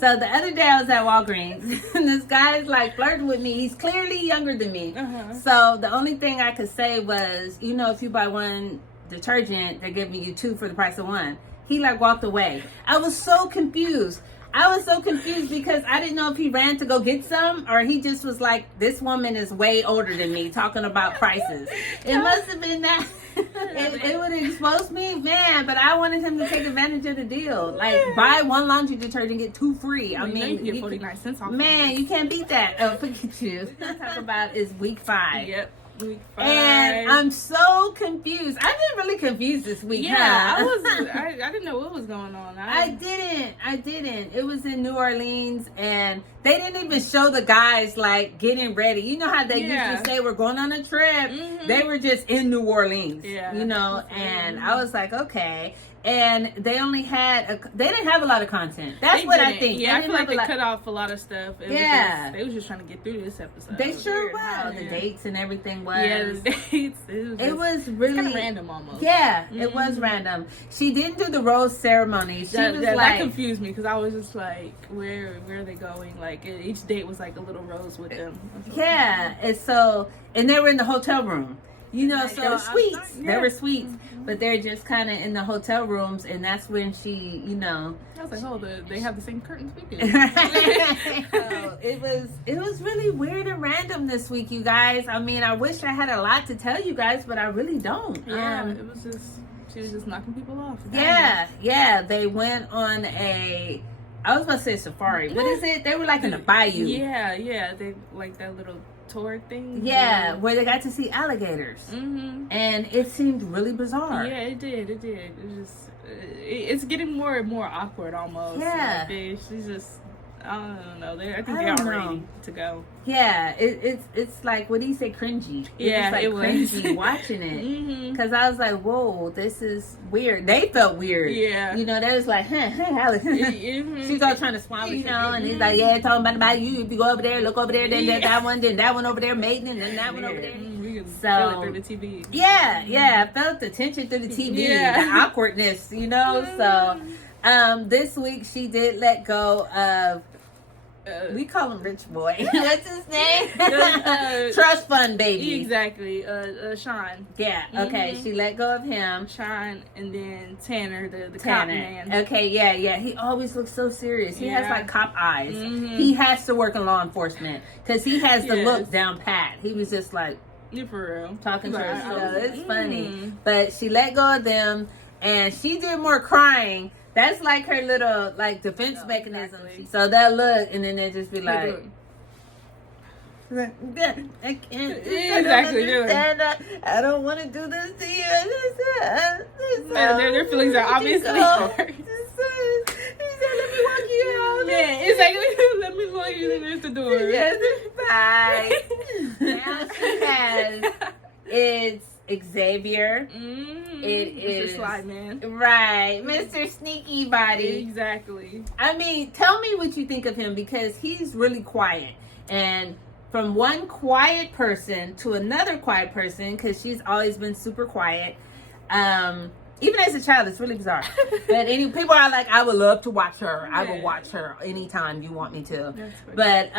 So the other day I was at Walgreens and this guy's like flirting with me. He's clearly younger than me. So the only thing I could say was, you know, if you buy one detergent, they're giving you 2 for the price of 1. He like walked away. I was so confused. Because I didn't know if he ran to go get some or he just was like, this woman is way older than me talking about prices. It must have been that. It would have exposed me, man, but I wanted him to take advantage of the deal. Like, buy 1 laundry detergent, get 2 free. I mean, you can get 49 cents off. Man, you can't beat that. Oh, look at you. What I'm talking about is week 5. Yep. Week 5. And I'm so confused. I've been really confused this week. Yeah, I didn't know what was going on. I didn't. It was in New Orleans, and they didn't even show the guys like getting ready. You know how they usually say we're going on a trip. They were just in New Orleans. Yeah, you know, and I was like, okay. And they only had they didn't have a lot of content. That's what I think. Yeah, I feel like they cut off a lot of stuff. They was just trying to get through this episode. They sure were. The dates and everything was. Yeah, the dates. It was really kind of random almost. Yeah, it was random. She didn't do the rose ceremony. She was like, that confused me because I was just like, where are they going? Like each date was like a little rose with them. Yeah, and they were in the hotel room. You know, so they were suites. They were suites, but they're just kind of in the hotel rooms, and that's when she, you know. I was like, oh, they have the same curtains we do. So it was really weird and random this week, you guys. I mean, I wish I had a lot to tell you guys, but I really don't. Yeah, it was just she was just knocking people off. Yeah. They went on I was about to say safari. What is it? They were like in a bayou. Yeah. They like that little tour thing. Yeah, where they got to see alligators. And it seemed really bizarre. Yeah, it did. It just it's getting more and more awkward almost. Yeah. Like she's just I don't know. I think they're all ready to go. Yeah, it's like, what do you say, cringy? It was cringy watching it. Because I was like, whoa, this is weird. They felt weird. Yeah. You know, they was like, hey, Alex. She's all trying to smile, you know, and he's like, yeah, talking about you. If you go over there, look over there, then that one over there, mating, and then that one over there. So feel it through the TV. Yeah, I felt the tension through the TV, the awkwardness, you know. So this week she did let go of we call him Rich Boy. What's his name? Trust Fund Baby. Exactly. Sean. Yeah. Okay. She let go of him. Sean, and then Tanner, the cop man. Okay. Yeah. He always looks so serious. He has like cop eyes. He has to work in law enforcement because he has the look down pat. He was just like, you for real talking to her. So it's funny. But she let go of them, and she did more crying. That's like her little like defense mechanism. Exactly. So they'll look, and then they'll just be like, I can't. Exactly. I don't want to do this to you. Their feelings are obviously hurt. He said, let me walk you out. Yeah, it's like, let me walk you in. There's the door. Yes, bye. Now she has, it's Xavier. It is Mr. Slide Man. Right. Mr. Sneaky Body. Exactly. I mean, tell me what you think of him, because he's really quiet. And from one quiet person to another quiet person, because she's always been super quiet. Even as a child, it's really bizarre. But people are like, I would love to watch her. I will watch her anytime you want me to. But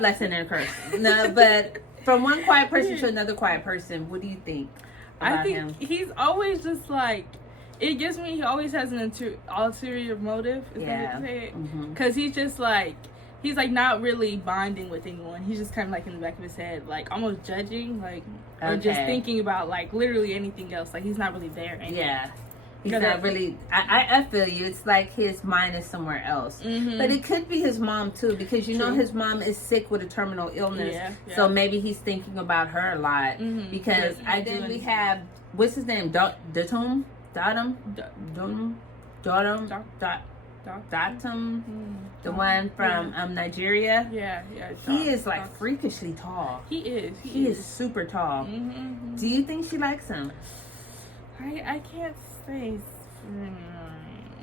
blessing and curse. No, but from one quiet person to another quiet person, what do you think about him? I think he's always just like, it gives me, he always has an ulterior motive. Is that what you say? Because he's just like, he's like not really bonding with anyone. He's just kind of like in the back of his head, like almost judging, like, or just thinking about like literally anything else. Like he's not really there anymore. Yeah. He's not really, I feel you. It's like his mind is somewhere else. But it could be his mom too, because you know his mom is sick with a terminal illness. So maybe he's thinking about her a lot. Because we have, what's his name? Datum? The one from Nigeria. Yeah. He is like freakishly tall. He is. He is super tall. Do you think she likes him? I can't say.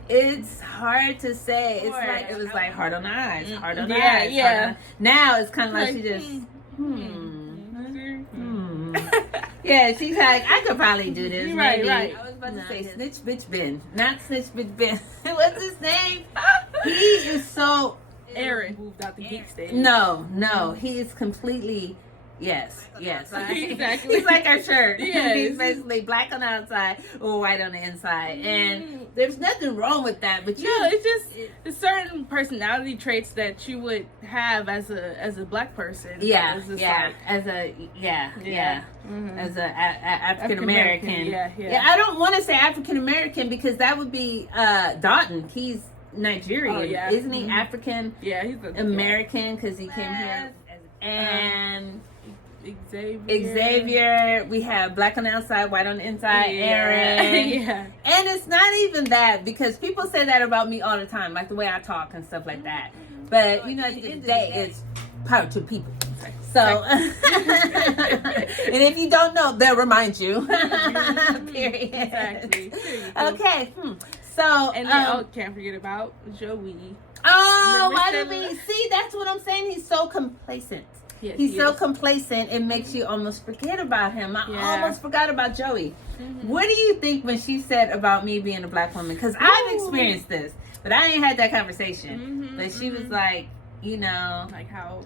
It's hard to say. It's like, it was like hard on the eyes, hard on the eyes. Yeah. Now it's kind of like she just. Yeah, she's like, I could probably do this. Right. I was about to say snitch bitch Ben, not snitch bitch Ben. What's his name? He is so... Aaron moved out the geek stage. No, he is completely... Yes. Exactly. He's like our shirt. Yes. He's basically black on the outside or white on the inside. And there's nothing wrong with that. But it's just certain personality traits that you would have as a black person. Yeah. As a African American. Yeah. I don't want to say African American because that would be Dalton. He's Nigerian, isn't he? African? Yeah, he's American because he came here. And Xavier. We have black on the outside, white on the inside. Aaron. And it's not even that, because people say that about me all the time, like the way I talk and stuff like that. But at the end of the day, it's power to people. So, and if you don't know, they'll remind you. Period. Exactly. Okay. So, and then can't forget about Joey. Oh, why did we see? That's what I'm saying. He's so complacent. Yes, he's so complacent. It makes you almost forget about him. I almost forgot about Joey. What do you think when she said about me being a black woman? Because I've experienced this, but I ain't had that conversation. But she was like, like how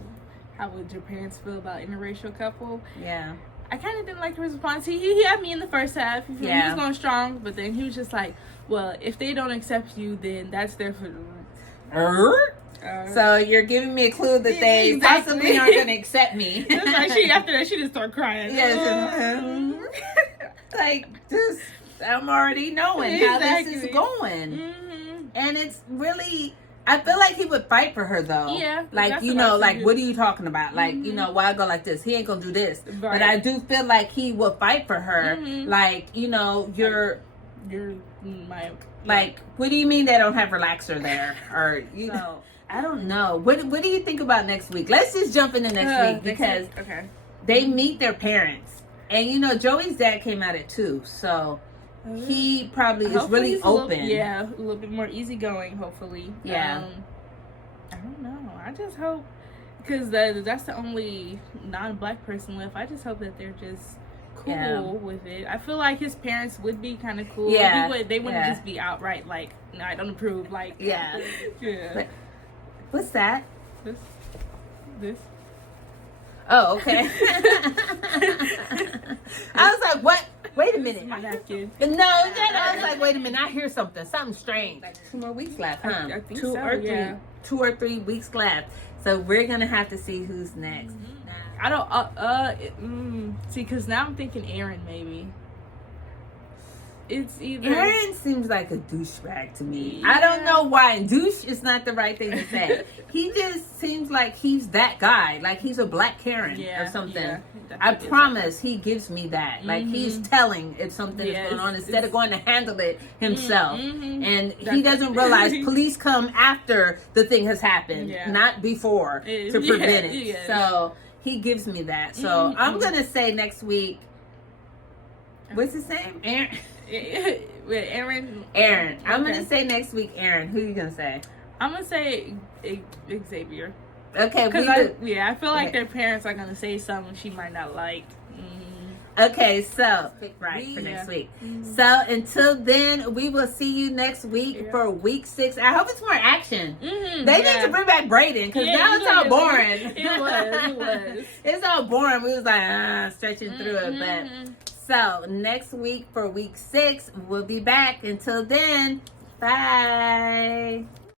would your parents feel about interracial couple? Yeah. I kind of didn't like the response. He had me in the first half. He was going strong, but then he was just like, well, if they don't accept you, then that's their fault. So you're giving me a clue that they possibly aren't going to accept me. It's like after that, she just started crying. Yes. Like, just, I'm already knowing how this is going. And it's really... I feel like he would fight for her, though. Yeah. Like, what are you talking about? Like, why I go like this? He ain't gonna do this. Right. But I do feel like he would fight for her. Like, you're my... Like, what do you mean they don't have relaxer there? Or, I don't know. What do you think about next week? Let's just jump into next week because they meet their parents. And, Joey's dad came out at 2, so... He probably is really open. A little bit more easygoing, hopefully. Yeah. I don't know. I just hope, because that's the only non-black person left. I just hope that they're just cool with it. I feel like his parents would be kind of cool. Yeah. They wouldn't just be outright like, no, I don't approve. Like, yeah. But, what's that? This. Oh, okay. I was like, what? Wait a minute. My napkin. No, I was like, wait a minute. I hear something strange. Like 2 more weeks left, huh? I think 2 so, or 3. 2 or 3 weeks left. So we're gonna have to see who's next. I don't. See, because now I'm thinking Aaron maybe. It's either Aaron seems like a douchebag to me. Yeah. I don't know why. Douche is not the right thing to say. He just seems like he's that guy. Like he's a black Karen or something. Yeah, I promise he gives me that. Like he's telling if something is going on instead of going to handle it himself. And he doesn't realize police come after the thing has happened, not before to prevent it. Yeah. So he gives me that. So I'm going to say next week, what's his name? Aaron. I'm gonna say next week, Aaron. Who are you gonna say? I'm gonna say Xavier. Okay, I feel like their parents are gonna say something she might not like. Okay, so for next week. So until then, we will see you next week for week 6. I hope it's more action. They need to bring back Brayden because now it's all boring. It was. It's all boring. We was like stretching through it, but. So, next week for week 6, we'll be back. Until then, bye.